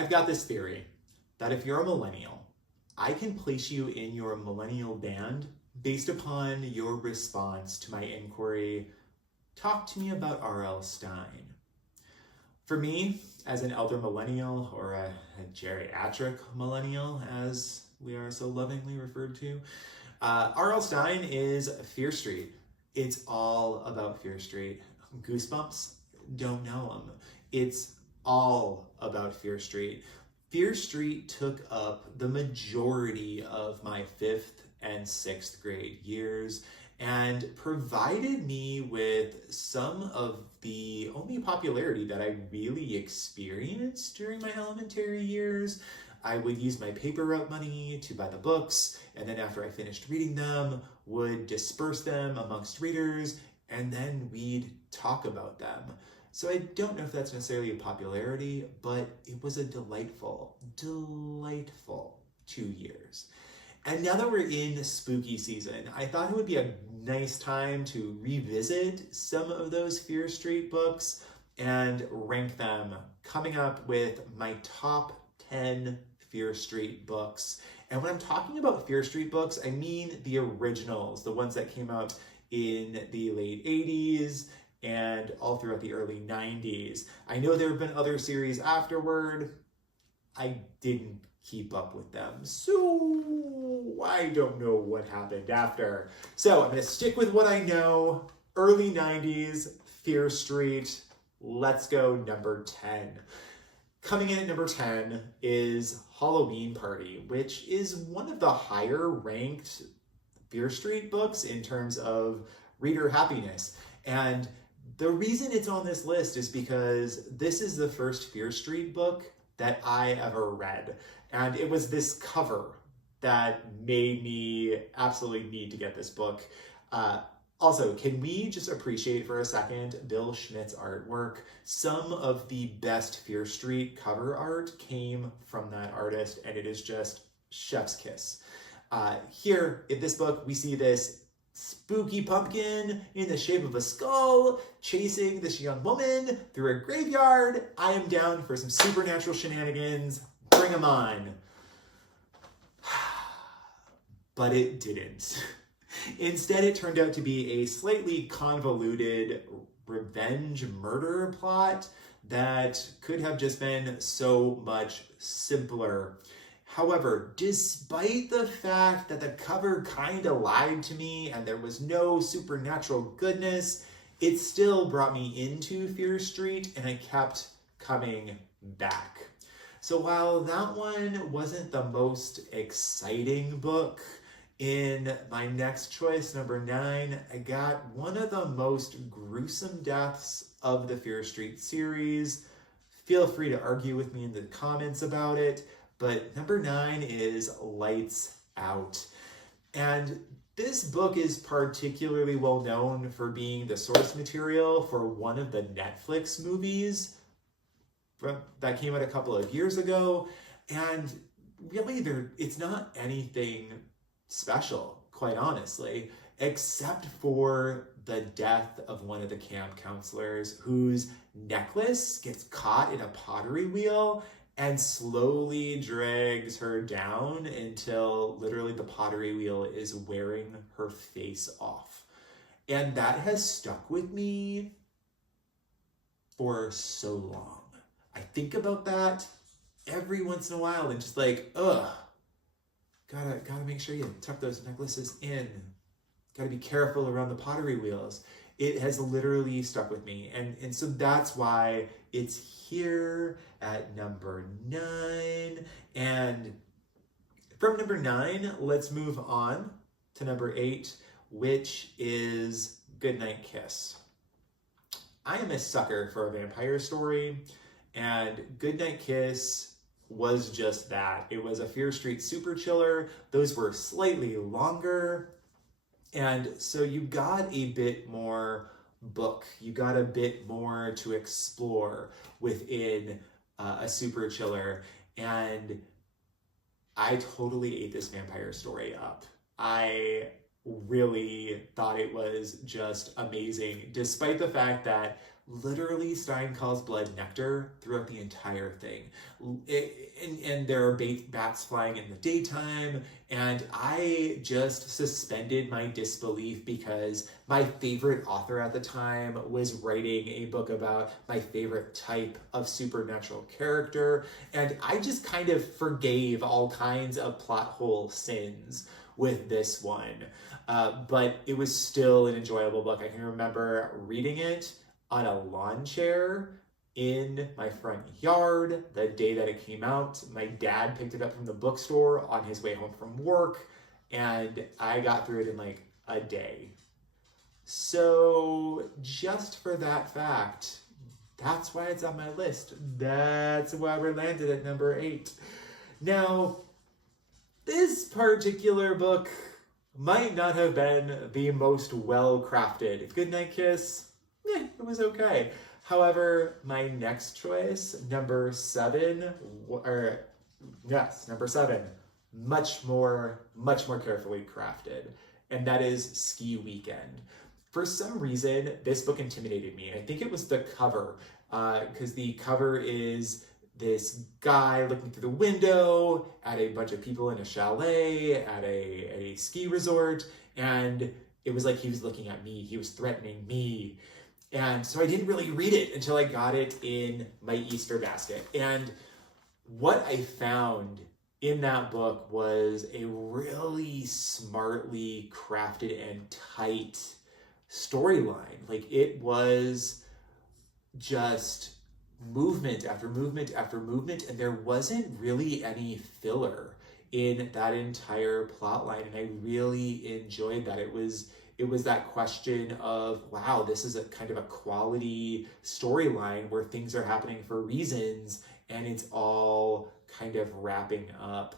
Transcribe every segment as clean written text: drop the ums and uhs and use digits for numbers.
I've got this theory that if you're a millennial, I can place you in your millennial band based upon your response to my inquiry, talk to me about R.L. Stine. For me, as an elder millennial, or a geriatric millennial, as we are so lovingly referred to, R.L. Stine is Fear Street. It's all about Fear Street. Goosebumps, don't know him. It's all about Fear Street. Fear Street took up the majority of my 5th and 6th grade years and provided me with some of the only popularity that I really experienced during my elementary years. I would use my paper route money to buy the books, and then after I finished reading them, would disperse them amongst readers, and then we'd talk about them. So I don't know if that's necessarily a popularity, but it was a delightful 2 years. And now that we're in spooky season, I thought it would be a nice time to revisit some of those Fear Street books and rank them, coming up with my top 10 Fear Street books. And when I'm talking about Fear Street books, I mean the originals, the ones that came out in the late 80s and all throughout the early 90s. I know there have been other series afterward. I didn't keep up with them, so I don't know what happened after. So I'm going to stick with what I know. Early 90s, Fear Street. Let's go number 10. Coming in at number 10 is Halloween Party, which is one of the higher ranked Fear Street books in terms of reader happiness. And the reason it's on this list is because this is the first Fear Street book that I ever read. And it was this cover that made me absolutely need to get this book. Also, can we just appreciate for a second Bill Schmidt's artwork? Some of the best Fear Street cover art came from that artist, and it is just chef's kiss. Here in this book, we see this spooky pumpkin in the shape of a skull chasing this young woman through a graveyard. I am down for some supernatural shenanigans. Bring them on. But it didn't. Instead, it turned out to be a slightly convoluted revenge murder plot that could have just been so much simpler. However, despite the fact that the cover kind of lied to me and there was no supernatural goodness, it still brought me into Fear Street and I kept coming back. So while that one wasn't the most exciting book, in my next choice, number 9, I got one of the most gruesome deaths of the Fear Street series. Feel free to argue with me in the comments about it, but number 9 is Lights Out. And this book is particularly well known for being the source material for one of the Netflix movies that came out a couple of years ago. And really, it's not anything special, quite honestly, except for the death of one of the camp counselors whose necklace gets caught in a pottery wheel and slowly drags her down until literally the pottery wheel is wearing her face off. And that has stuck with me for so long. I think about that every once in a while and just like, Gotta make sure you tuck those necklaces in. Gotta be careful around the pottery wheels. It has literally stuck with me. And so that's why it's here at number 9. And from number 9, let's move on to number 8, which is Goodnight Kiss. I am a sucker for a vampire story, and Goodnight Kiss was just that. It was a Fear Street super chiller. Those were slightly longer. And so you got a bit more book. You got a bit more to explore within a super chiller. And I totally ate this vampire story up. I really thought it was just amazing, despite the fact that literally Stine calls blood nectar throughout the entire thing. And there are bats flying in the daytime, and I just suspended my disbelief because my favorite author at the time was writing a book about my favorite type of supernatural character, and I just kind of forgave all kinds of plot hole sins with this one. But it was still an enjoyable book. I can remember reading it on a lawn chair in my front yard the day that it came out. My dad picked it up from the bookstore on his way home from work, and I got through it in like a day. So just for that fact, that's why it's on my list. That's why we landed at number 8. Now, this particular book might not have been the most well-crafted. Goodnight Kiss, it was okay. However, my next choice, number 7, number 7, much more carefully crafted, and that is Ski Weekend. For some reason, this book intimidated me, and I think it was the cover, because the cover is this guy looking through the window at a bunch of people in a chalet at a ski resort, and it was like he was looking at me, he was threatening me. And so I didn't really read it until I got it in my Easter basket. And what I found in that book was a really smartly crafted and tight storyline. Like, it was just movement after movement after movement, and there wasn't really any filler in that entire plot line, and I really enjoyed that. It was that question of, wow, this is a kind of a quality storyline where things are happening for reasons, and it's all kind of wrapping up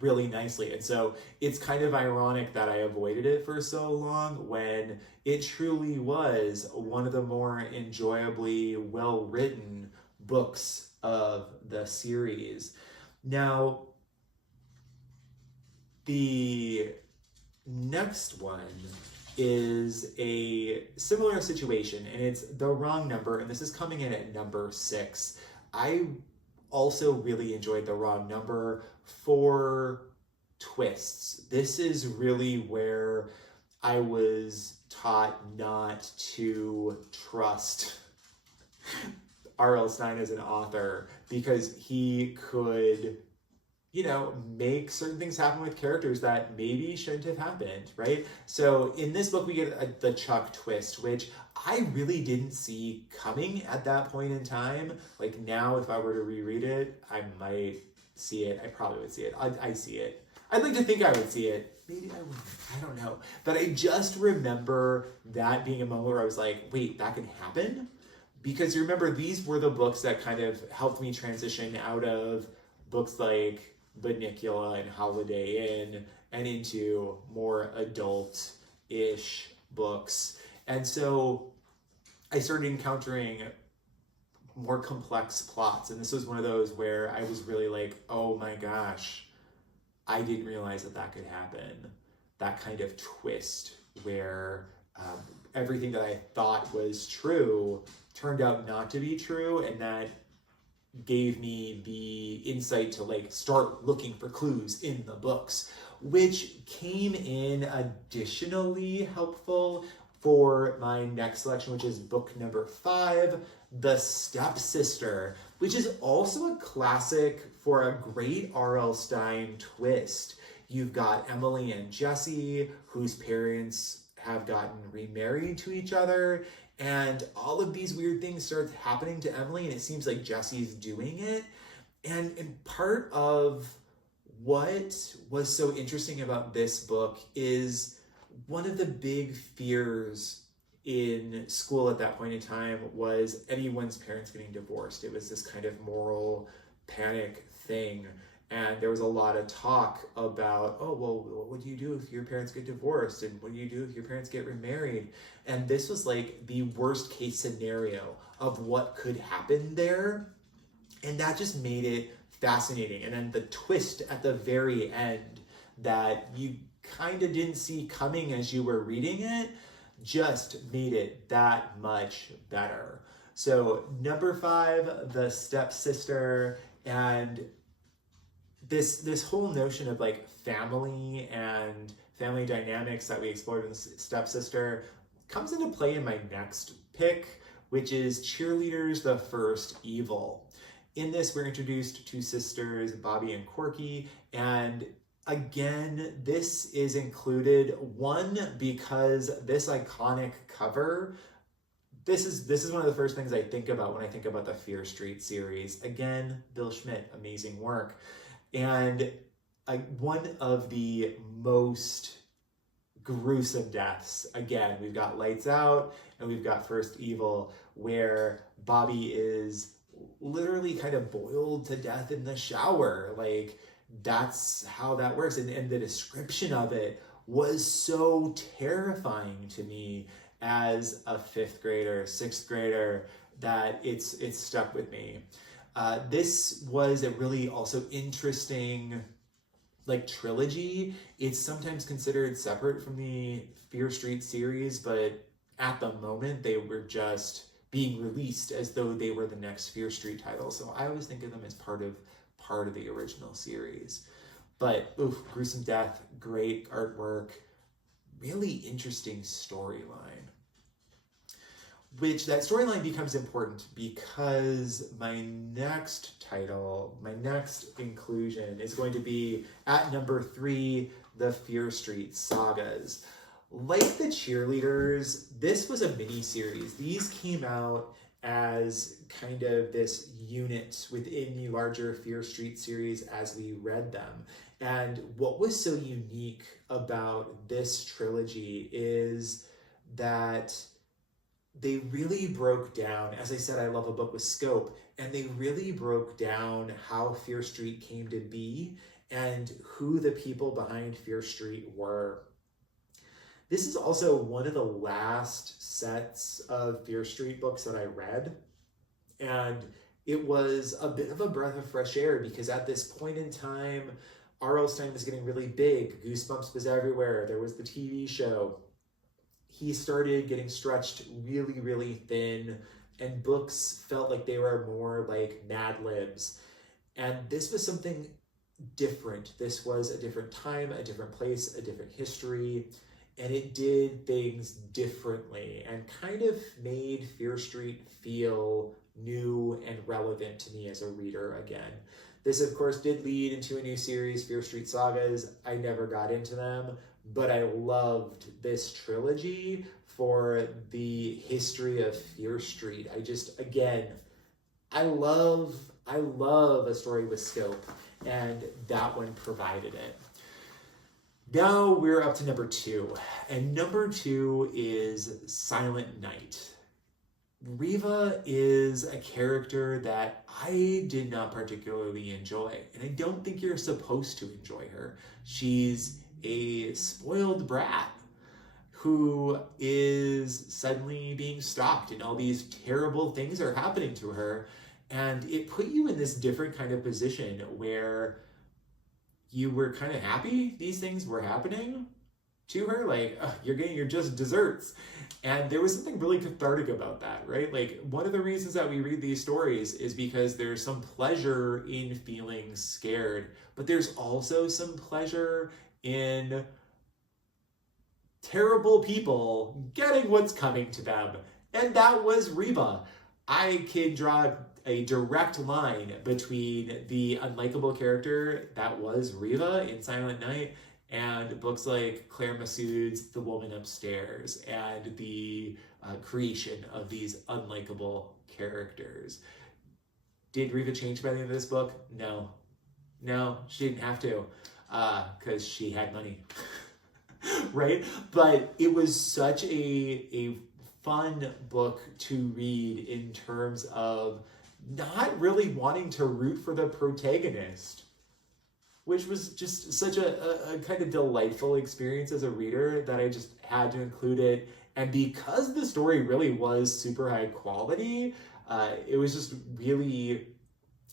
really nicely. And so it's kind of ironic that I avoided it for so long when it truly was one of the more enjoyably well-written books of the series. Now, the next one is a similar situation, and it's The Wrong Number, and this is coming in at number 6. I also really enjoyed The Wrong Number for twists. This is really where I was taught not to trust R.L. Stine as an author, because he could, make certain things happen with characters that maybe shouldn't have happened, right? So in this book, we get the Chuck twist, which I really didn't see coming at that point in time. Like, now, if I were to reread it, I might see it. I probably would see it. I see it. I'd like to think I would see it. Maybe I wouldn't. I don't know. But I just remember that being a moment where I was like, wait, that can happen? Because you remember, these were the books that kind of helped me transition out of books like Bunnicula and Holiday Inn and into more adult-ish books. And so I started encountering more complex plots. And this was one of those where I was really like, oh my gosh, I didn't realize that could happen. That kind of twist where everything that I thought was true turned out not to be true, and that gave me the insight to start looking for clues in the books, which came in additionally helpful for my next selection, which is book number 5, The Stepsister, which is also a classic for a great R.L. Stine twist. You've got Emily and Jesse, whose parents have gotten remarried to each other, and all of these weird things start happening to Emily, and it seems like Jesse's doing it. And part of what was so interesting about this book is one of the big fears in school at that point in time was anyone's parents getting divorced. It was this kind of moral panic thing. And there was a lot of talk about, oh, well, what do you do if your parents get divorced? And what do you do if your parents get remarried? And this was like the worst case scenario of what could happen there. And that just made it fascinating. And then the twist at the very end that you kind of didn't see coming as you were reading it, just made it that much better. So number 5, the Stepsister, and this whole notion of like family and family dynamics that we explored in Stepsister comes into play in my next pick, which is Cheerleaders, the First Evil. In this, we're introduced to sisters Bobby and Corky, and again, this is included, one, because this iconic cover, this is one of the first things I think about when I think about the Fear Street series. Again, Bill Schmidt, amazing work. And one of the most gruesome deaths. Again, we've got Lights Out and we've got First Evil, where Bobby is literally kind of boiled to death in the shower. Like, that's how that works. And the description of it was so terrifying to me as a 5th grader, 6th grader, that it's stuck with me. This was a really also interesting like trilogy. It's sometimes considered separate from the Fear Street series, but at the moment they were just being released as though they were the next Fear Street title. So I always think of them as part of the original series. But gruesome death, great artwork, really interesting storyline. Which that storyline becomes important because my next title, my next inclusion is going to be at number 3, the Fear Street Sagas. Like the Cheerleaders, this was a mini-series. These came out as kind of this unit within the larger Fear Street series as we read them. And what was so unique about this trilogy is that they really broke down, as I said, I love a book with scope, and they really broke down how Fear Street came to be and who the people behind Fear Street were. This is also one of the last sets of Fear Street books that I read, and it was a bit of a breath of fresh air because at this point in time, R.L. Stine was getting really big. Goosebumps was everywhere. There was the TV show. He started getting stretched really, really thin, and books felt like they were more like Mad Libs. And this was something different. This was a different time, a different place, a different history, and it did things differently and kind of made Fear Street feel new and relevant to me as a reader again. This, of course, did lead into a new series, Fear Street Sagas. I never got into them, but I loved this trilogy for the history of Fear Street. I love a story with scope, and that one provided it. Now we're up to number 2, and number 2 is Silent Night. Reva is a character that I did not particularly enjoy, and I don't think you're supposed to enjoy her. She's a spoiled brat who is suddenly being stalked, and all these terrible things are happening to her, and it put you in this different kind of position where you were kind of happy these things were happening to her, like, you're getting your just desserts. And there was something really cathartic about that, right? Like, one of the reasons that we read these stories is because there's some pleasure in feeling scared, but there's also some pleasure in terrible people getting what's coming to them. And that was Reva. I can draw a direct line between the unlikable character that was Reva in Silent Night and books like Claire Massoud's The Woman Upstairs and the creation of these unlikable characters. Did Reva change by the end of this book? No, she didn't have to, because she had money, right? But it was such a fun book to read in terms of not really wanting to root for the protagonist, which was just such a kind of delightful experience as a reader that I just had to include it. And because the story really was super high quality, it was just really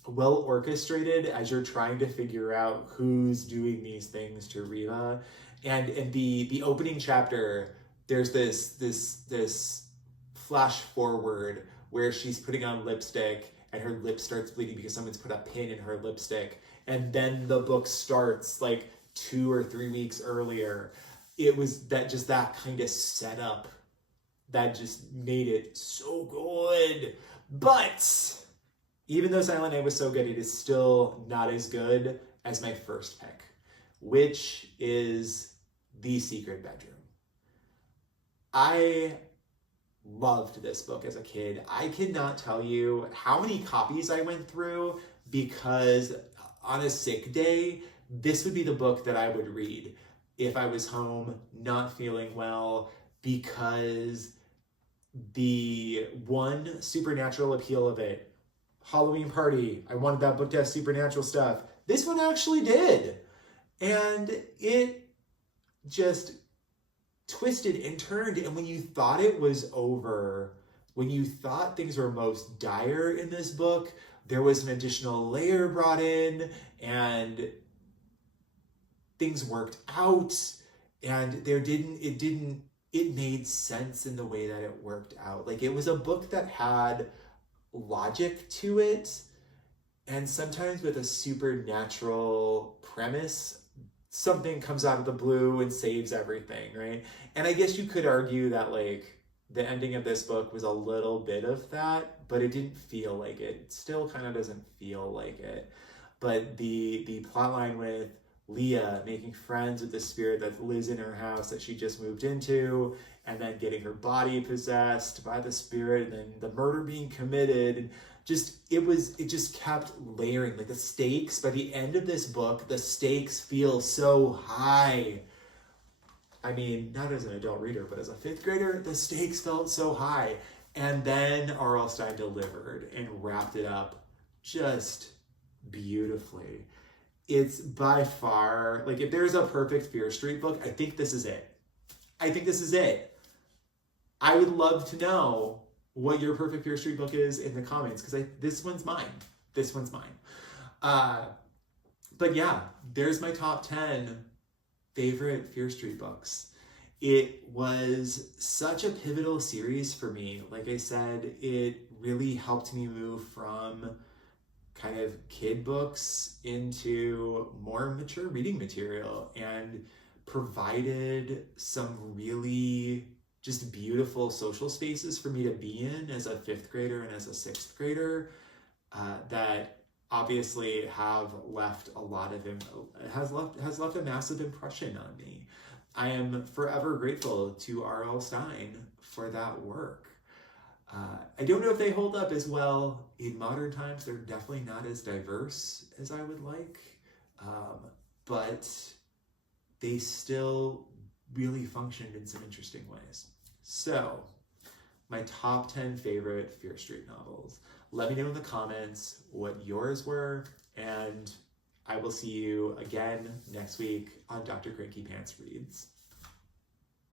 well orchestrated as you're trying to figure out who's doing these things to Reva. And the opening chapter there's this flash forward where she's putting on lipstick and her lip starts bleeding because someone's put a pin in her lipstick. And then the book starts like 2 or 3 weeks earlier. It was that kind of setup that just made it so good. But even though Silent Night was so good, it is still not as good as my first pick, which is The Secret Bedroom. I loved this book as a kid. I cannot tell you how many copies I went through because on a sick day, this would be the book that I would read if I was home, not feeling well, because the one supernatural appeal of it, Halloween party, I wanted that book to have supernatural stuff. This one actually did. And it just twisted and turned. And when you thought it was over, when you thought things were most dire in this book, there was an additional layer brought in and things worked out, and it made sense in the way that it worked out. Like, it was a book that had logic to it, and sometimes with a supernatural premise, something comes out of the blue and saves everything, right? And I guess you could argue that, like, the ending of this book was a little bit of that, but it didn't feel like it. It still kind of doesn't feel like it. But the plotline with Leah making friends with the spirit that lives in her house that she just moved into, and then getting her body possessed by the spirit, and then the murder being committed, and it just kept layering. Like, the stakes by the end of this book, the stakes feel so high. I mean, not as an adult reader, but as a 5th grader, the stakes felt so high. And then R.L. Stine delivered and wrapped it up just beautifully. It's by far, like, if there's a perfect Fear Street book, I think this is it. I would love to know what your perfect Fear Street book is in the comments, because this one's mine. But yeah, there's my top 10 favorite Fear Street books. It was such a pivotal series for me. Like I said, it really helped me move from kind of kid books into more mature reading material, and provided some really just beautiful social spaces for me to be in as a 5th grader and as a 6th grader that obviously have left has left a massive impression on me. I am forever grateful to R.L. Stine for that work. I don't know if they hold up as well in modern times. They're definitely not as diverse as I would like, but they still really functioned in some interesting ways. So, my top 10 favorite Fear Street novels. Let me know in the comments what yours were, and I will see you again next week on Dr. Cranky Pants Reads.